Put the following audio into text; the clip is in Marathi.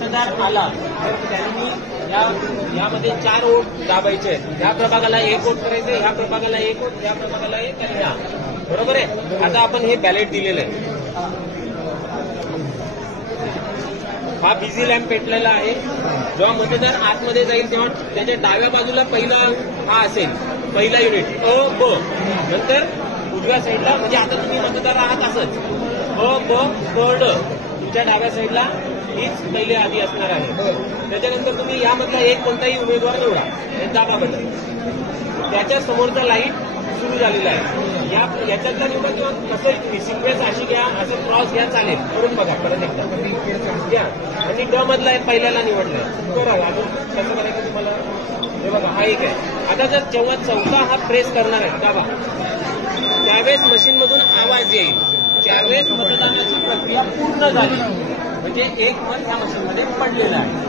मतदार आला तर त्यांनी यामध्ये 4 वोट दाबायचे आहेत. ह्या प्रभागाला 1 वोट करायचं, ह्या प्रभागाला 1 वोट, ह्या प्रभागाला 1 आणि ह्या. बरोबर आहे. आता आपण हे बॅलेट दिलेलं आहे. हा बिझी लॅम्प पेटलेला आहे. जेव्हा मतदार आतमध्ये जाईल तेव्हा त्याच्या डाव्या बाजूला पहिला हा असेल, पहिला युनिट अ ब. नंतर उजव्या साईडला, म्हणजे आता तुम्ही मतदार आहात असंच अ ब क ड, तुमच्या डाव्या साईडला हीच पहिले आधी असणार आहे. त्याच्यानंतर तुम्ही यामधला एक कोणताही उमेदवार निवडा, हे दाबा बटन. त्याच्या समोरचा लाईट सुरू झालेला आहे. याच्यातला निवडा किंवा कसं तुम्ही सिक्वेन्स अशी घ्या, असं क्रॉस घ्या, चालेल. करून बघा परत एकदा घ्या. आणि ड मधला पहिल्याला निवडलाय करा. अजून कसं करायचं तुम्हाला, हे बघा हा एक आहे. आता जर जेव्हा चौथा हा प्रेस करणार आहे दाबा, त्यावेळेस मशीनमधून आवाज येईल. त्यावेळेस मतदानाची प्रक्रिया पूर्ण झाली, म्हणजे एक मत ह्या मशीनमध्ये पडलेलं आहे.